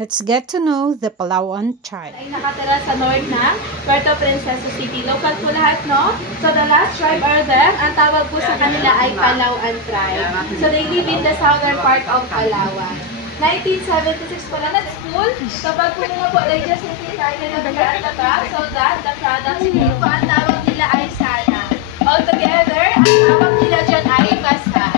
Let's get to know the Palawan tribe. Ay nakatira sa north ng Puerto Princesa City. Local po lahat, no? So the last tribe are them. Ang tawag po sa kanila ay Palawan tribe. So they live in the southern part of Palawan. 1976 po lang nag-school. So pag po mga po, they just simplify nila the product so that the products po, ang tawag nila ay sana. Altogether, ang tawag nila dyan ay basta.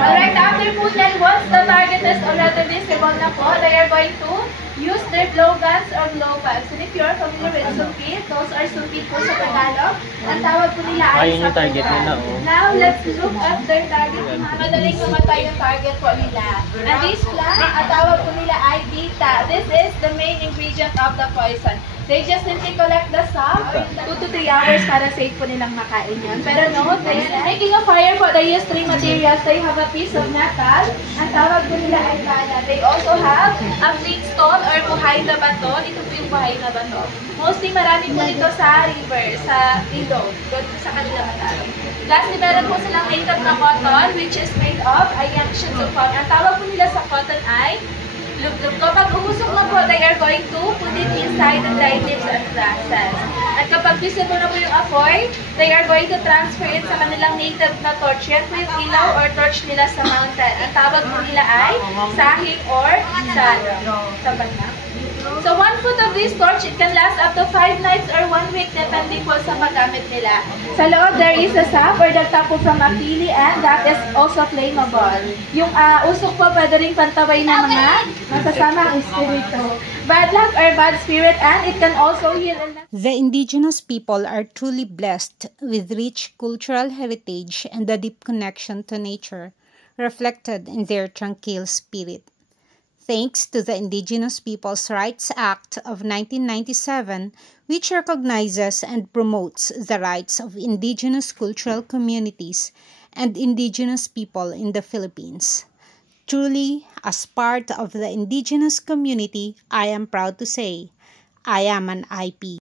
Alright, after po yan, once the target is already visible na po, they are going to use their blowguns or blowbags. And if you are familiar with sungkit, those are sungkit po sa Tagalog. Ang tawag po nila ay sa target nila. Now, let's look at their target. Madaling mamatay yung target po nila. And this plant, ang tawag po nila ay dita. This is the main ingredient of the poison. They just simply collect the sap 2 to 3 hours para safe po nilang makain yun. Pero no, they making a fire po, they use 3 materials. They have a piece of metal. Ang tawag po nila ay bala. They also have a flint stone or buhay na bato. Dito po yung buhay na bato. Mostly marami po dito sa river, sa ilog, doon sa kanila matalo. Lastly, meron po silang native na cotton which is made of a young shoots of cotton. Ang tawag po nila sa cotton ay luglug. Kapag umusok na po, they are going to put it inside the dry leaves and grasses. At kapag visible na po yung apoy, they are going to transfer it sa kanilang native na torch. Yan po yung ilaw or torch nila sa mountain. Ang tawag po nila ay sahig or salo. Sabat na. So 1 foot of this torch, it can last up to 5 nights or 1 week depending po sa paggamit nila. Sa loob, there is a sap or dagta po from a pili and that is also flammable. Yung usok po pwede rin pantaway ng mga masasamang espiritu. Bad luck or bad spirit, and it can also heal. The indigenous people are truly blessed with rich cultural heritage and a deep connection to nature, reflected in their tranquil spirit. Thanks to the Indigenous Peoples' Rights Act of 1997, which recognizes and promotes the rights of indigenous cultural communities and indigenous people in the Philippines. Truly, as part of the indigenous community, I am proud to say, I am an IP.